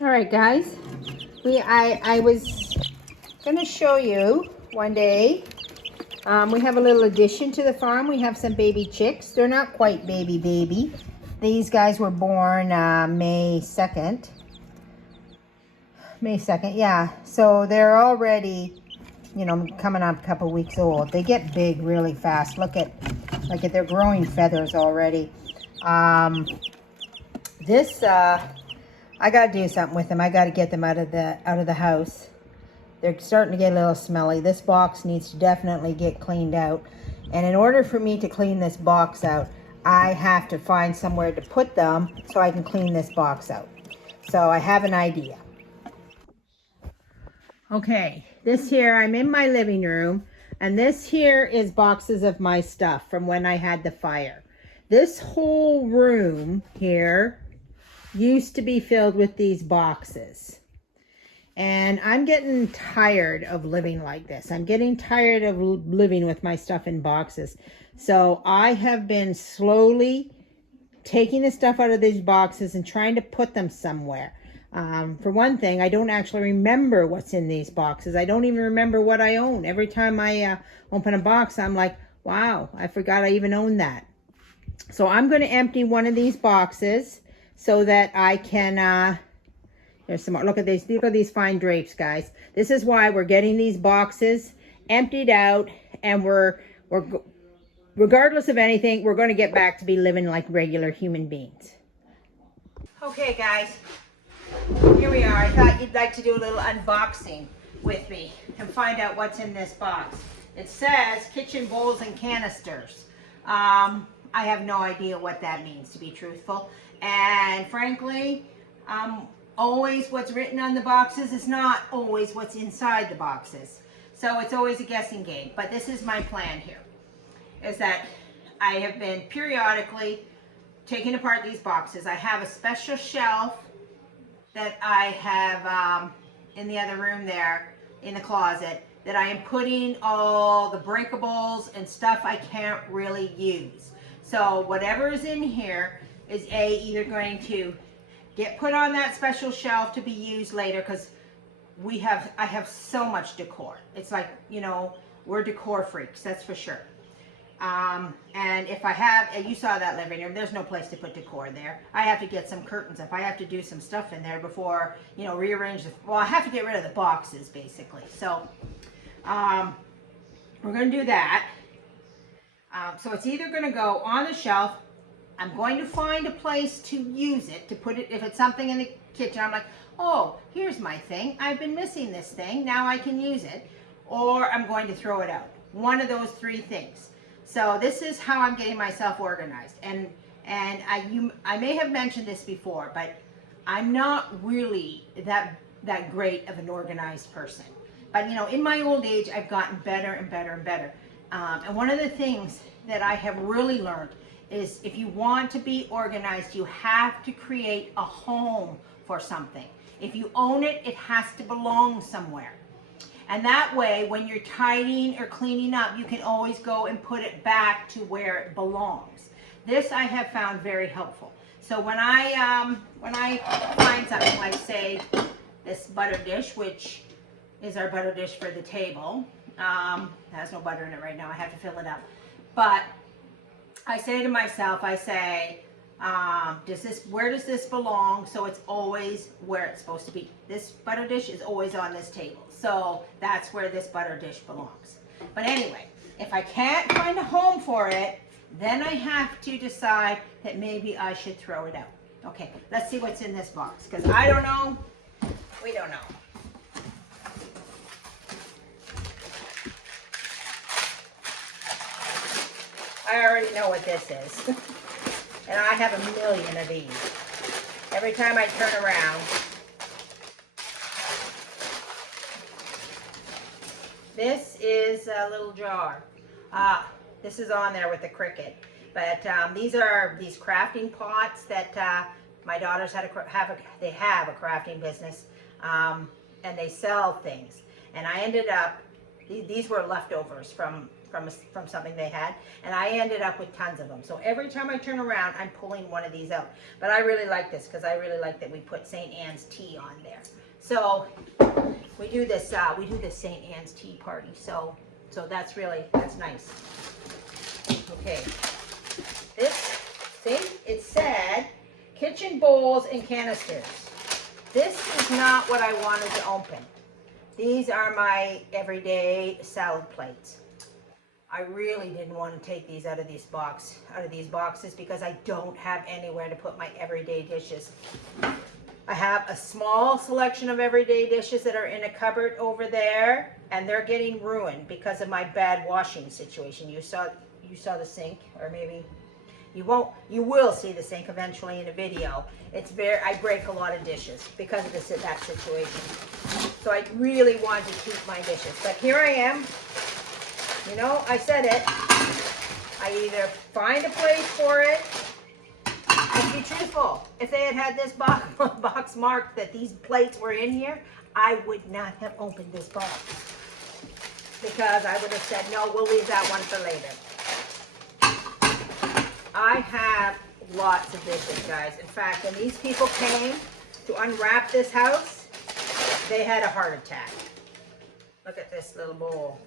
All right, guys. I was gonna show you one day. We have a little addition to the farm. We have some baby chicks. They're not quite baby. These guys were born May 2nd. May 2nd, yeah. So they're already, coming up a couple weeks old. They get big really fast. Look at their growing feathers already. I gotta do something with them. I gotta get them out of the house. They're starting to get a little smelly. This box needs to definitely get cleaned out. And in order for me to clean this box out, I have to find somewhere to put them so I can clean this box out. So I have an idea. Okay, this here, I'm in my living room, and this here is boxes of my stuff from when I had the fire. This whole room here used to be filled with these boxes. And I'm getting tired of living like this. I'm getting tired of living with my stuff in boxes. So I have been slowly taking the stuff out of these boxes and trying to put them somewhere. For one thing, I don't actually remember what's in these boxes. I don't even remember what I own. Every time I open a box, I'm like, wow, I forgot I even owned that. So I'm going to empty one of these boxes so that I can, there's some more. Look at these fine drapes, guys. This is why we're getting these boxes emptied out, and we're regardless of anything, we're going to get back to be living like regular human beings. Okay, guys, here we are. I thought you'd like to do a little unboxing with me and find out what's in this box. It says kitchen bowls and canisters. I have no idea what that means, to be truthful. And frankly, always what's written on the boxes is not always what's inside the boxes. So it's always a guessing game. But this is my plan here, is that I have been periodically taking apart these boxes. I have a special shelf that I have in the other room there in the closet that I am putting all the breakables and stuff I can't really use. So whatever is in here is either going to get put on that special shelf to be used later, because I have so much decor. It's like, we're decor freaks, that's for sure. And if I have, you saw that living room, there's no place to put decor there. I have to get some curtains up. I have to do some stuff in there before, rearrange I have to get rid of the boxes basically. So, we're going to do that. So it's either going to go on the shelf. I'm going to find a place to use it, to put it, if it's something in the kitchen, I'm like, oh, here's my thing. I've been missing this thing. Now I can use it. Or I'm going to throw it out. One of those three things. So this is how I'm getting myself organized. And I may have mentioned this before, but I'm not really that great of an organized person. But in my old age, I've gotten better and better and better. And one of the things that I have really learned is if you want to be organized, you have to create a home for something. If you own it, it has to belong somewhere. And that way, when you're tidying or cleaning up, you can always go and put it back to where it belongs. This I have found very helpful. So when I find something like, say, this butter dish, which is our butter dish for the table, it has no butter in it right now. I have to fill it up. But I say to myself, where does this belong? So it's always where it's supposed to be. This butter dish is always on this table. So that's where this butter dish belongs. But anyway, if I can't find a home for it, then I have to decide that maybe I should throw it out. Okay, let's see what's in this box, because I don't know. We don't know. I already know what this is. And I have a million of these. Every time I turn around. This is a little jar. This is on there with the Cricut. But these are these crafting pots that my daughters have a crafting business, and they sell things. And I ended up, these were leftovers from from something they had, and I ended up with tons of them. So every time I turn around, I'm pulling one of these out. But I really like this because I really like that we put St. Anne's tea on there. So we do this St. Anne's tea party. So that's nice. Okay, this, see, it said kitchen bowls and canisters. This is not what I wanted to open. These are my everyday salad plates. I really didn't want to take these out of these boxes because I don't have anywhere to put my everyday dishes. I have a small selection of everyday dishes that are in a cupboard over there, and they're getting ruined because of my bad washing situation. You saw the sink, or maybe you won't. You will see the sink eventually in a video. I break a lot of dishes because of that situation. So I really wanted to keep my dishes, but here I am. You know, I said it. I either find a place for it. To be truthful, if they had this box marked that these plates were in here, I would not have opened this box. Because I would have said, no, we'll leave that one for later. I have lots of dishes, guys. In fact, when these people came to unwrap this house, they had a heart attack. Look at this little bowl.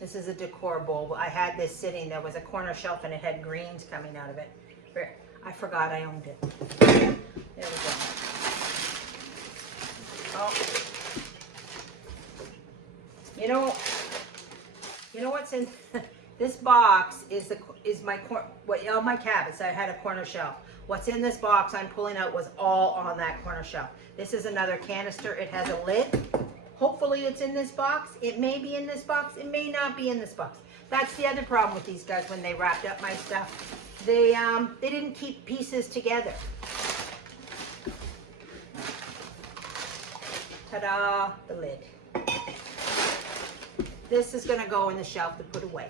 This is a decor bowl. I had this sitting, there was a corner shelf and it had greens coming out of it. I forgot I owned it. There we go. Oh. You know what's in this box is all my cabinets. I had a corner shelf. What's in this box I'm pulling out was all on that corner shelf. This is another canister. It has a lid. Hopefully it's in this box. It may be in this box. It may not be in this box. That's the other problem with these guys when they wrapped up my stuff. They didn't keep pieces together. Ta-da, the lid. This is gonna go in the shelf to put away.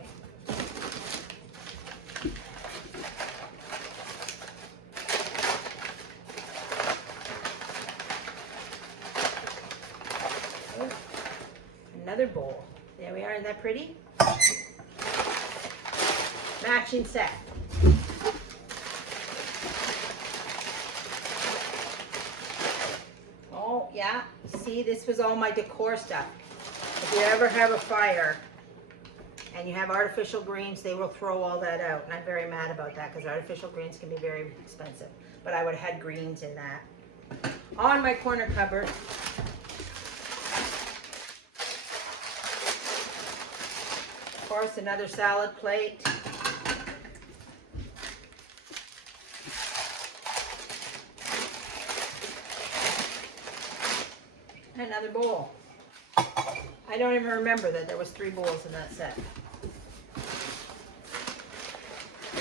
Another bowl. There we are. Isn't that pretty? Matching set. Oh, yeah. See, this was all my decor stuff. If you ever have a fire and you have artificial greens, they will throw all that out. And I'm very mad about that because artificial greens can be very expensive. But I would have had greens in that. On my corner cupboard, of course, another salad plate. Another bowl. I don't even remember that there was 3 bowls in that set.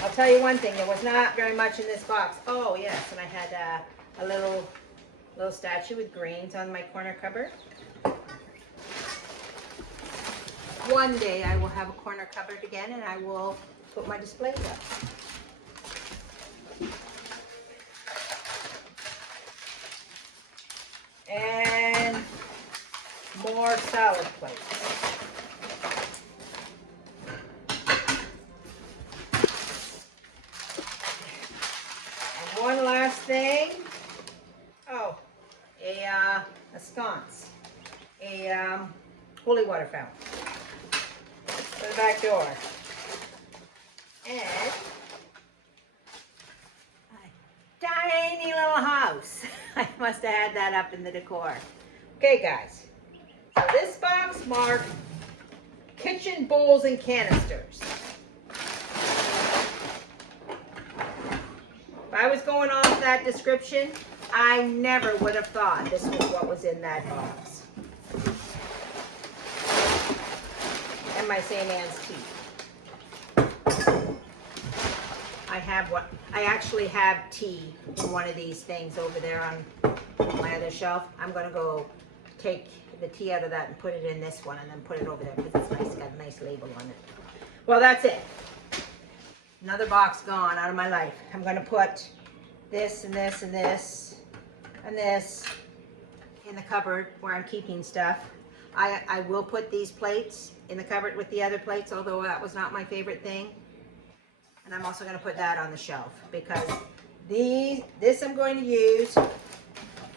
I'll tell you one thing, there was not very much in this box. Oh yes, and I had a little statue with greens on my corner cupboard. One day I will have a corner cupboard again and I will put my displays up. And more salad plates. And one last thing. Oh, a sconce. A holy water fountain. For the back door. And a tiny little house. I must have had that up in the decor. Okay, guys. So this box marked kitchen bowls and canisters. If I was going off that description, I never would have thought this was what was in that box. And my St. Anne's tea. I actually have tea in one of these things over there on my other shelf. I'm going to go take the tea out of that and put it in this one and then put it over there because it's nice. It's got a nice label on it. Well, that's it. Another box gone out of my life. I'm going to put this and this and this and this in the cupboard where I'm keeping stuff. I will put these plates in the cupboard with the other plates, although that was not my favorite thing. And I'm also going to put that on the shelf because this I'm going to use.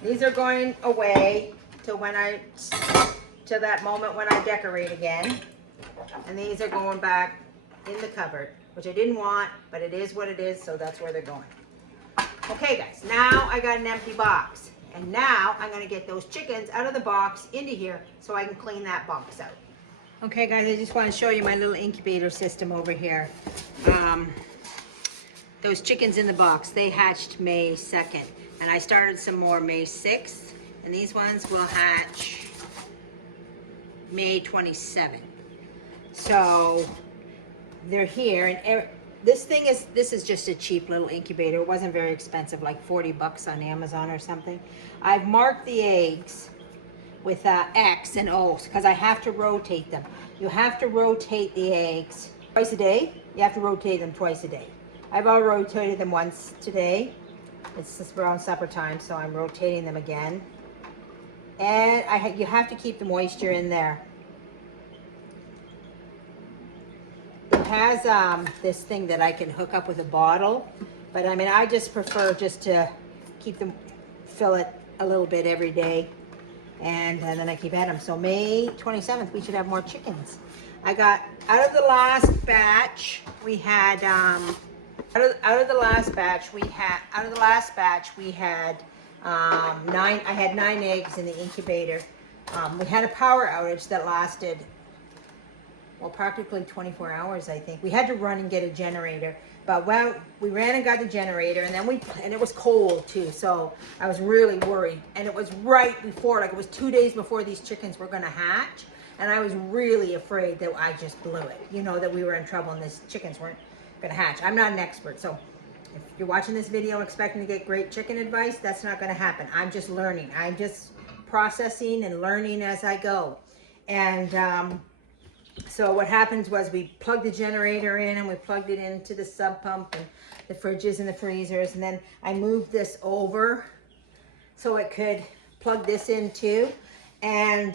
These are going away till that moment when I decorate again. And these are going back in the cupboard, which I didn't want, but it is what it is, so that's where they're going. Okay guys, now I got an empty box. And now I'm gonna get those chickens out of the box into here so I can clean that box out. Okay guys, I just want to show you my little incubator system over here. Those chickens in the box, they hatched May 2nd. And I started some more May 6th. And these ones will hatch May 27th. So they're here, and this is just a cheap little incubator. It wasn't very expensive, like 40 bucks on Amazon or something. I've marked the eggs with X and O's because I have to rotate them. You have to rotate the eggs twice a day. You have to rotate them twice a day. I've already rotated them once today. It's just around supper time, so I'm rotating them again. And you have to keep the moisture in there. It has this thing that I can hook up with a bottle, but I mean, I just prefer just to fill it a little bit every day, and then I keep at them. So May 27th, we should have more chickens. I got out of the last batch we had out of the last batch we had I had 9 eggs in the incubator. We had a power outage that lasted, well, practically 24 hours, I think. We had to run and get a generator, but we ran and got the generator, and then and it was cold too, so I was really worried. And it was right before, like it was 2 days before these chickens were gonna hatch, and I was really afraid that I just blew it, you know, that we were in trouble and these chickens weren't gonna hatch. I'm not an expert, so if you're watching this video expecting to get great chicken advice, that's not gonna happen. I'm just learning. I'm just processing and learning as I go. And so what happens was we plugged the generator in, and we plugged it into the sub pump and the fridges and the freezers, and then I moved this over so it could plug this in too. And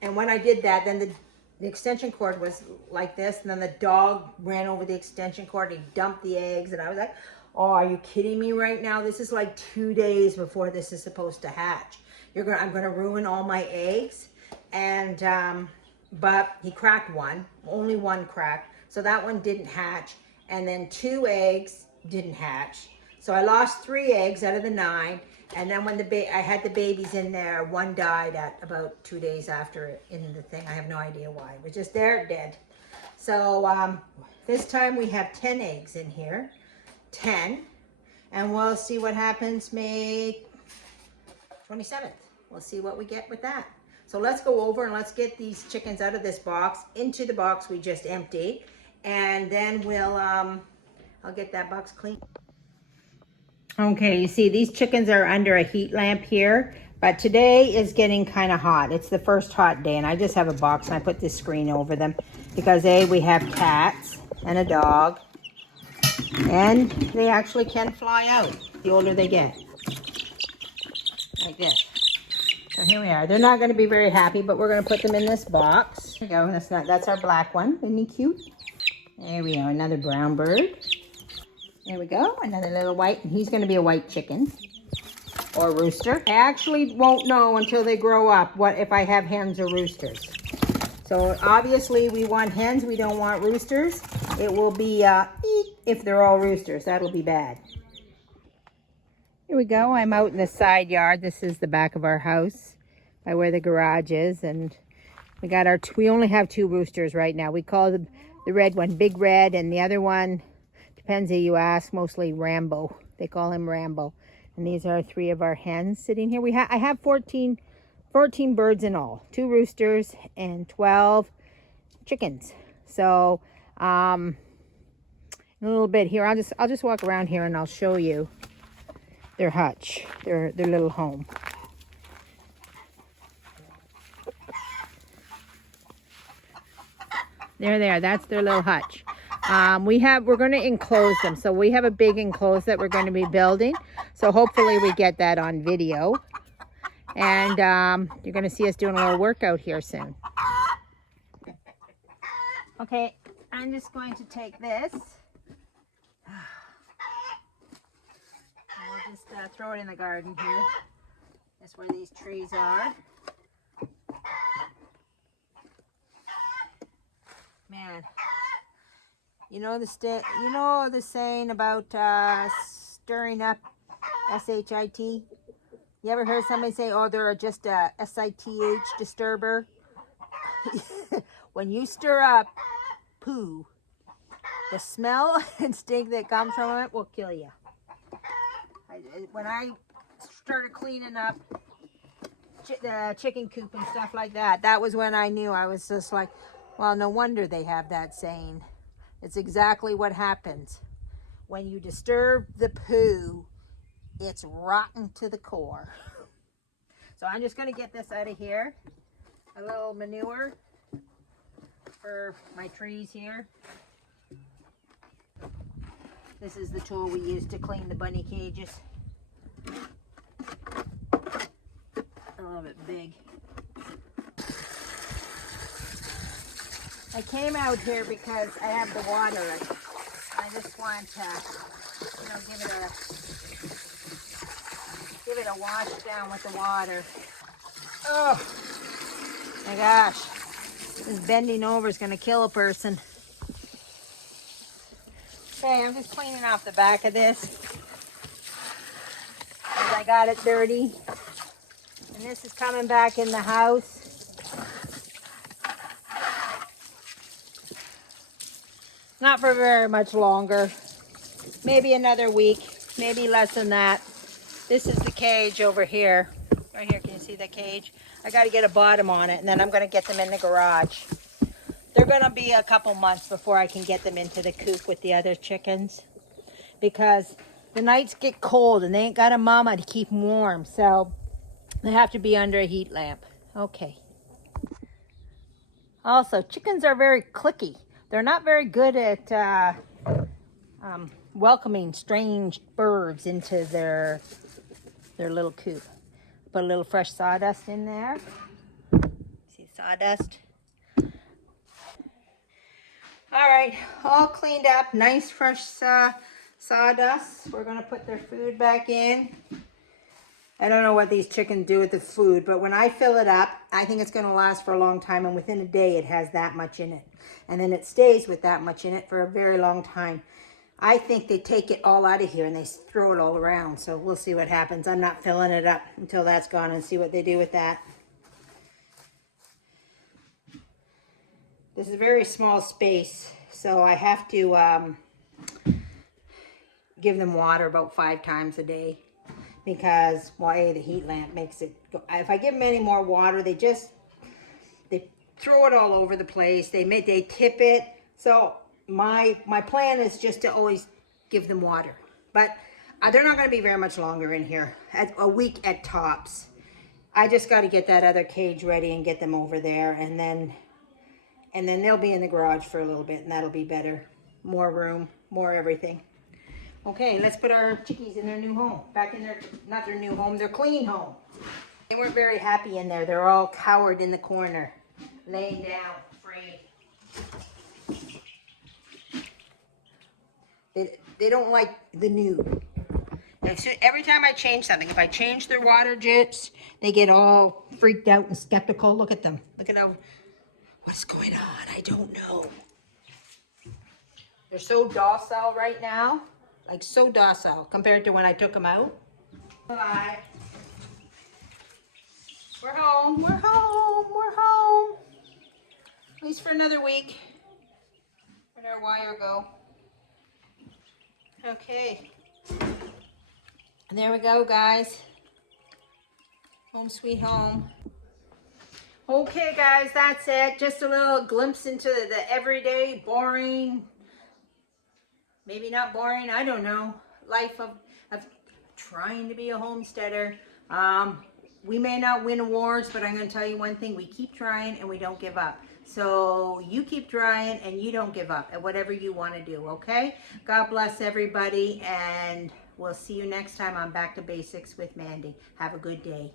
when I did that, then the extension cord was like this, and then the dog ran over the extension cord and he dumped the eggs, and I was like, oh, are you kidding me right now? This is like 2 days before this is supposed to hatch. I'm gonna ruin all my eggs. And but he cracked one, only one cracked, so that one didn't hatch, and then 2 eggs didn't hatch. So I lost 3 eggs out of the 9, and then when I had the babies in there, 1 died at about 2 days after it in the thing. I have no idea why. It was just there, dead. So this time we have 10 eggs in here, 10, and we'll see what happens May 27th. We'll see what we get with that. So let's go over and let's get these chickens out of this box into the box we just emptied, and then we'll I'll get that box clean. Okay, you see these chickens are under a heat lamp here, but today is getting kind of hot. It's the first hot day, and I just have a box and I put this screen over them because we have cats and a dog, and they actually can fly out the older they get, like this. So here we are. They're not going to be very happy, but we're going to put them in this box. There we go. That's our black one. Isn't he cute? There we go. Another brown bird. There we go. Another little white. And he's going to be a white chicken or rooster. I actually won't know until they grow up if I have hens or roosters. So obviously we want hens. We don't want roosters. It will be if they're all roosters. That'll be bad. Here we go. I'm out in the side yard. This is the back of our house by where the garage is, and we only have 2 roosters right now. We call the red one Big Red, and the other one, depends who you ask, mostly Rambo. They call him Rambo. And these are 3 of our hens sitting here. I have 14 birds in all, 2 roosters and 12 chickens. So in a little bit here, I'll just walk around here and I'll show you their hutch, their little home. There they are. That's their little hutch. We're going to enclose them. So we have a big enclosure that we're going to be building. So hopefully we get that on video. And you're going to see us doing a little workout here soon. Okay, I'm just going to take this. We'll just throw it in the garden here. That's where these trees are. Man, you know the saying about stirring up, S-H-I-T? You ever heard somebody say, oh, they're just a S-I-T-H disturber? When you stir up poo, the smell and stink that comes from it will kill you. When I started cleaning up the chicken coop and stuff like that, that was when I knew. I was just like, well, no wonder they have that saying. It's exactly what happens. When you disturb the poo, it's rotten to the core. So I'm just going to get this out of here. A little manure for my trees here. This is the tool we use to clean the bunny cages. A little bit big. I came out here because I have the water. I just want to, you know, give it a wash down with the water. Oh my gosh, this bending over is going to kill a person. Okay, I'm just cleaning off the back of this because I got it dirty. And this is coming back in the house. Not for very much longer. Maybe another week, maybe less than that. This is the cage over here. Right here, can you see the cage? I got to get a bottom on it, and then I'm going to get them in the garage. They're going to be a couple months before I can get them into the coop with the other chickens, because the nights get cold and they ain't got a mama to keep them warm, so they have to be under a heat lamp. Okay. Also, chickens are very cliquey. They're not very good at welcoming strange birds into their little coop. Put a little fresh sawdust in there. See sawdust? All right, all cleaned up, nice fresh sawdust. We're gonna put their food back in. I don't know what these chickens do with the food, but when I fill it up, I think it's gonna last for a long time, and within a day it has that much in it. And then it stays with that much in it for a very long time. I think they take it all out of here and they throw it all around, so we'll see what happens. I'm not filling it up until that's gone and see what they do with that. This is a very small space, so I have to give them water about 5 times a day because, well, the heat lamp makes it go. If I give them any more water, they throw it all over the place. They tip it. So my plan is just to always give them water, but they're not going to be very much longer in here. A week at tops. I just got to get that other cage ready and get them over there, and then they'll be in the garage for a little bit, and that'll be better. More room, more everything. Okay, let's put our chickies in their new home. Back in their, not their new home, their clean home. They weren't very happy in there. They're all cowered in the corner, laying down, afraid. They don't like the new. Every time I change something, if I change their water jets, they get all freaked out and skeptical. Look at them. Look at how, what's going on? I don't know. They're so docile right now. Like so docile compared to when I took them out. Bye. We're home. We're home. We're home. At least for another week. Where'd our wire go? Okay. And there we go, guys. Home sweet home. Okay, guys, that's it. Just a little glimpse into the everyday, boring, maybe not boring, I don't know, life of trying to be a homesteader. We may not win awards, but I'm going to tell you one thing. We keep trying and we don't give up. So you keep trying and you don't give up at whatever you want to do, okay? God bless everybody, and we'll see you next time on Back to Basics with Mandy. Have a good day.